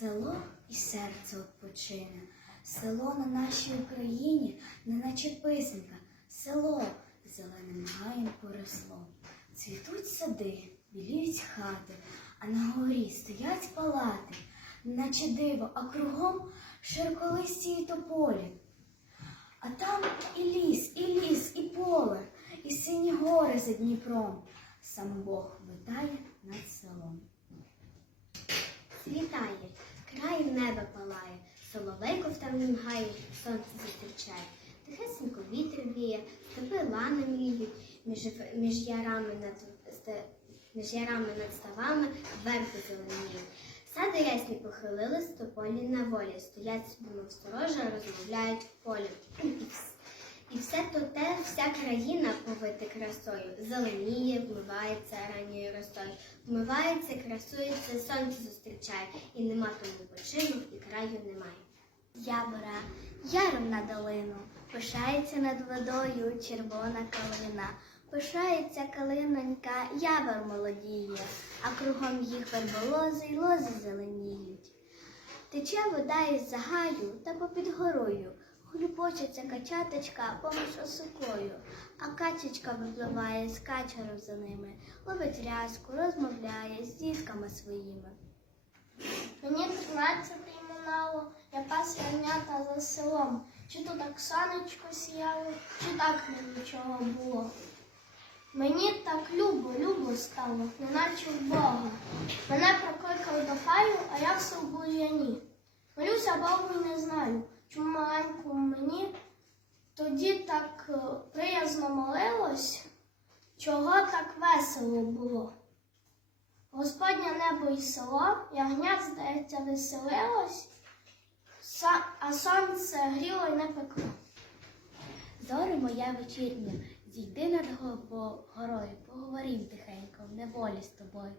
село і серце відпочине. Село на нашій Україні, неначе писанка, село зеленим гаєм поросло. Цвітуть сади, біліють хати, а на горі стоять палати, наче диво, а кругом широколисті й тополі. А там і ліс, і ліс, і поле, і сині гори за Дніпром. Сам Бог витає над селом. Світає, край небо палає, соловейко в темнім гаї сонце зустрічає. Тихесенько вітер віє, степи лани міють, між, між ярами над між ярами над ставами верхи зеленіють. Сади ясні похилились, тополі на волі, стоять собі мов сторожа, розмовляють в полі. І все то те, вся країна повита красою, зеленіє, вмивається ранньою росою, вмивається, красується, сонце зустрічає, і нема тому почину, і краю немає. Ябора, яром на долину, пишається над водою червона калина. Пишається калинонька, ябор молодіє, а кругом їх верболози й лози зеленіють. Тече вода із загаю та попід горою, хлюпочеться качаточка поміж осокою, а качечка випливає з качером за ними, ловить рязку, розмовляє з дітками своїми. Мені тринадцятий минало, я пас ягнята за селом. Чи то так сонечко сіяло, чи так не нічого було. Мені так любо, любо стало, неначе в Бога. Мене прокликали до хаю, а я в бур'яні. Молюся Богу і не знаю, чому мені тоді так е, приязно молилось, чого так весело було. Господнє небо і село, ягнят, здається, веселилось, а сонце гріло й не пекло. Зоре моя вечірня, зійди над горою, поговорім тихенько в неволі з тобою.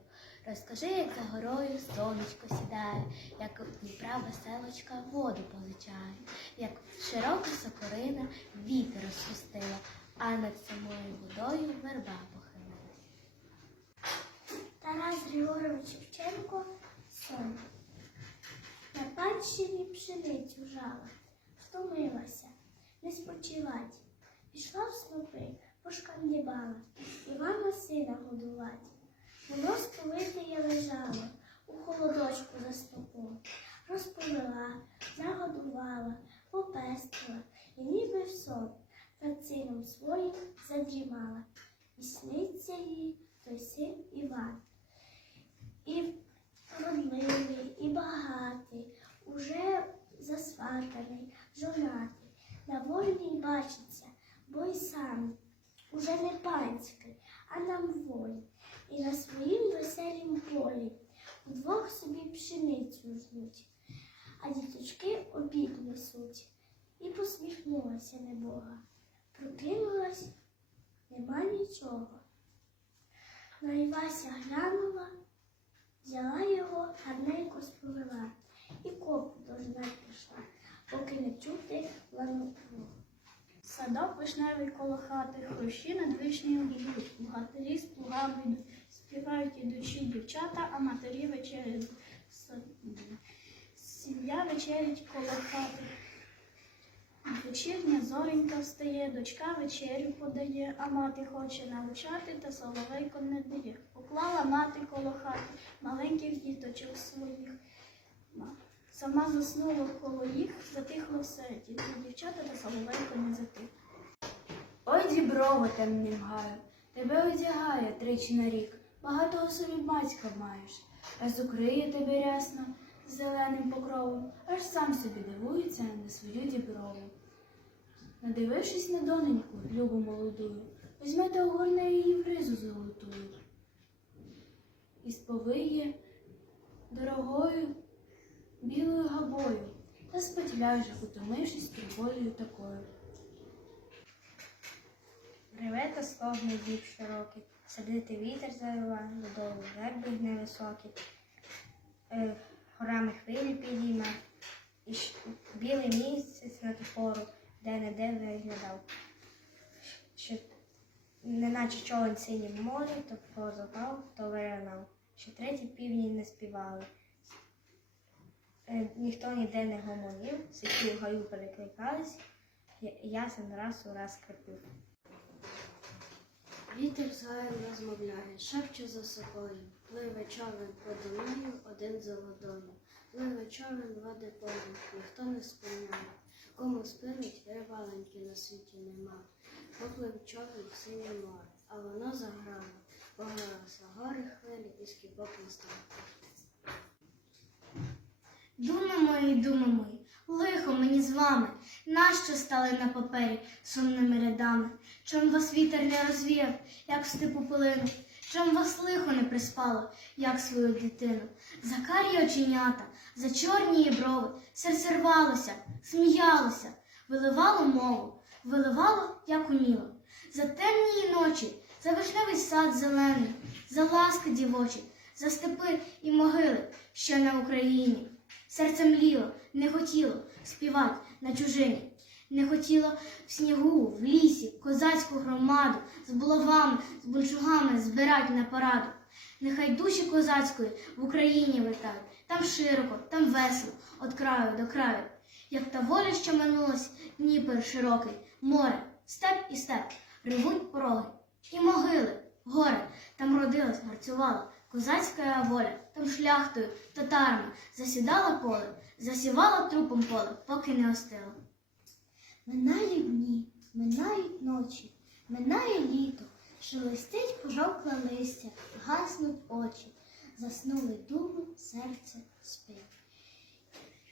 Розкажи, як за горою сонечко сідає, як у Дніпра веселочка воду позичає, як широка сокорина вітер розпустила, а над самою водою верба похилилась. Тарас Григорович Шевченко сон. На панщині пшеницю жала, втомилася, не спочивать. Пішла в снопи, пошкандибала, Івана сина годувати. Воно сповитеє лежало у холодочку за стопом. Розповела, нагодувала, попестила, і ніби в сон над сином своїм задрімала. І сниться їй той син Іван. І вродливий, і багатий, уже засватаний, жонатий, на вольній бачиться, бо й сам уже не панський, а нам волі, і на своїм веселім полі удвох собі пшеницю жнуть, а діточки обід несуть. І посміхнулася небога. Прокинулась, нема нічого. На Івася глянула, взяла його, гарненько сповела, і копу дождать пішла, поки не чути лану. Садок вишневий коло хати, хрущі над вишнею богатирі з плугами йдуть, співають ідучі дівчата, а матері вечерять. Сім'я вечерять коло хати. Вечірня зоренька встає, дочка вечерю подає, а мати хоче навчати, та соловейко не дає. Поклала мати коло хати маленьких діточок своїх. Ма- Сама заснула коло їх, затихло все, тільки дівчата та соловейко не затих. Ой, діброво темним гаю, тебе одягає тричі на рік, багатого собі батька маєш, раз укриє тебе рясно зеленим покровом, аж сам собі дивується на свою діброву. Надивившись на доненьку, любу молодую, візьме та огорне її в ризу золотую. І сповиє дорогою білою габою, та спить ляже, утомившись турботою такою. Реве та стогне бік широкий, садити вітер завива, додолу верби невисокі, е, горами хвилі підійма, і ш- білий місяць на ту пору, де не де виглядав, що неначе човен синім морі, то позапав, то виринав, що треті півні не співали. Ніхто ніде не гомонів, сичі в гаю перекликались, ясен раз у раз скрипів. Вітер з гаєм розмовляє, шепче за собою, пливе човен по долиню один за водою. Пливе човен води повен, ніхто не спиняє. Кому спинить, рибаленьки на світі нема. Поплив човен в синє море, а воно заграло, погралися гори хвилі і скіпок настав. Думи мої, думи мої, лихо мені з вами, нащо стали на папері сумними рядами? Чом вас вітер не розвіяв, як в степу пилину? Чом вас лихо не приспало, як свою дитину? За карі оченята, за чорні брови, серце рвалося, сміялося, виливало мову, виливало, як уміло. За темні ночі, за вишневий сад зелений, за ласки дівочі, за степи і могили, що на Україні. Серце мліло, не хотіло співати на чужині, не хотіло в снігу, в лісі, козацьку громаду з булавами, з бунчугами збирати на пораду. Нехай душі козацької в Україні летають, там широко, там весело, від краю до краю. Як та воля, що минулась, Дніпер широкий, море, степ і степ, ревуть пороги, і могили, горе, там родилась, гарцювала козацька воля, там шляхтою, татарами засідала поле, засівала трупом поле, поки не остило. Минають дні, минають ночі, минає літо, шелестить пожовкле листя, гаснуть очі, заснули думи, серце спить.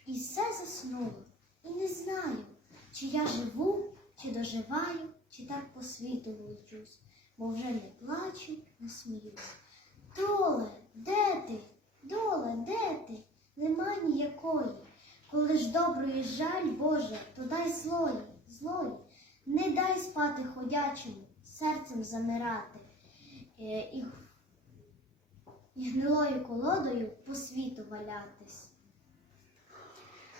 І все заснуло, і не знаю, чи я живу, чи доживаю, чи так по світу волочусь, бо вже не плачу, не сміюсь. Доле, де ти? Доле, де ти? Нема ніякої. Коли ж доброї жаль, Боже, то дай злої, злої. Не дай спати ходячому, серцем замирати. Е, І, і гнилою колодою по світу валятись.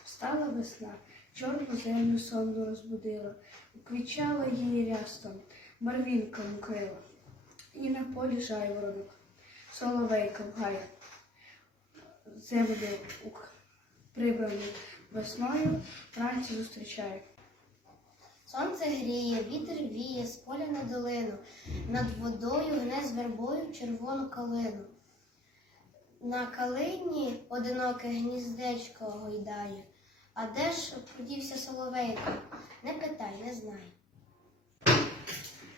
Встала весна, чорну землю сонну розбудила, уквічала її рястом, барвінка укрила. І на полі жайворонок, соловейка в. Землю ук- прибрану весною, вранці зустрічає. Сонце гріє, вітер віє з поля на долину, над водою гне з вербою червону калину. На калині одиноке гніздечко гойдає, а де ж подівся соловейко? Не питай, не знаю.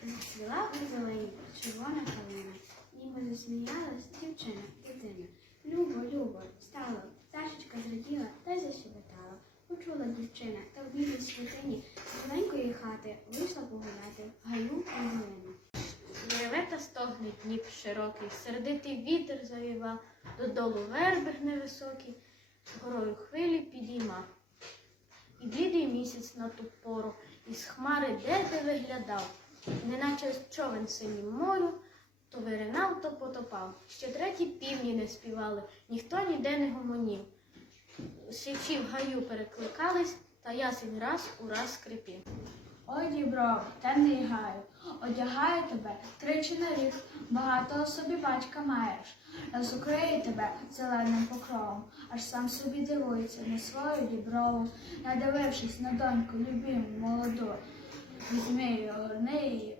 Зацвіла у зелені червона калина, ніби засміялась дівчина, дитина. Любо, любо, стало, пташечка зраділа та й защебетала. Почула дівчина та в білій святині з маленької хати. Вийшла погуляти. В гаю і глину. Реве стогне Дніп широкий, сердитий вітер завіва, додолу верби невисокі, горою хвилі підійма. І блідий місяць на ту пору, із хмари де ти виглядав, неначе човен синім морю, виринав, то потопав. Ще треті півні не співали, ніхто ніде не гомонів. Сичі в гаю перекликались, та ясень раз у раз скрипів. Ой, дібро, темний гаю, одягаю тебе тричі на рік, багатого собі батька маєш, раз укриє тебе зеленим покровом, аж сам собі дивується на свою діброву, надивившись на доньку любиму молоду, візьми її, огорни її,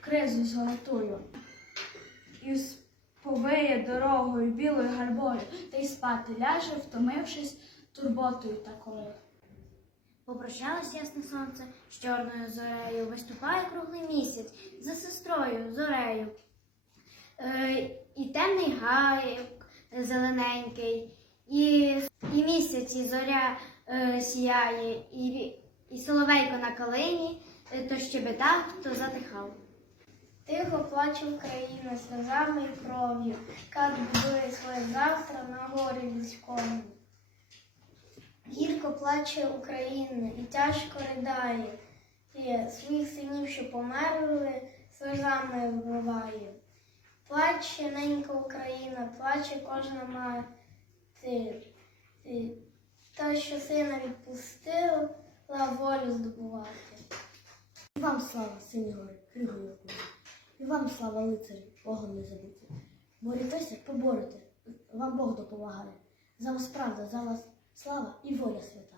кризу золотую, і повиє дорогою білою гарбою, та й спати ляже, втомившись турботою такою. Попрощалось ясне сонце з чорною зорею, виступає круглий місяць за сестрою зорею. Е, і темний гайок зелененький, і, і місяць, і зоря е, сіяє, і, і соловейко на калині, е, то щебетав, то затихав. Тихо плаче Україна сльозами і кров'ю, як будує своє завтра на горі людському. Гірко плаче Україна і тяжко ридає, і своїх синів, що померли, сльозами вмиває. Плаче ненька Україна, плаче кожна мати, Ти- та, що сина відпустила волю здобувати. Вам слава, кригою окуті. І вам слава, лицарі, Бога не забудьте. Борітеся, поборете, вам Бог допомагає. За вас правда, за вас слава і воля свята.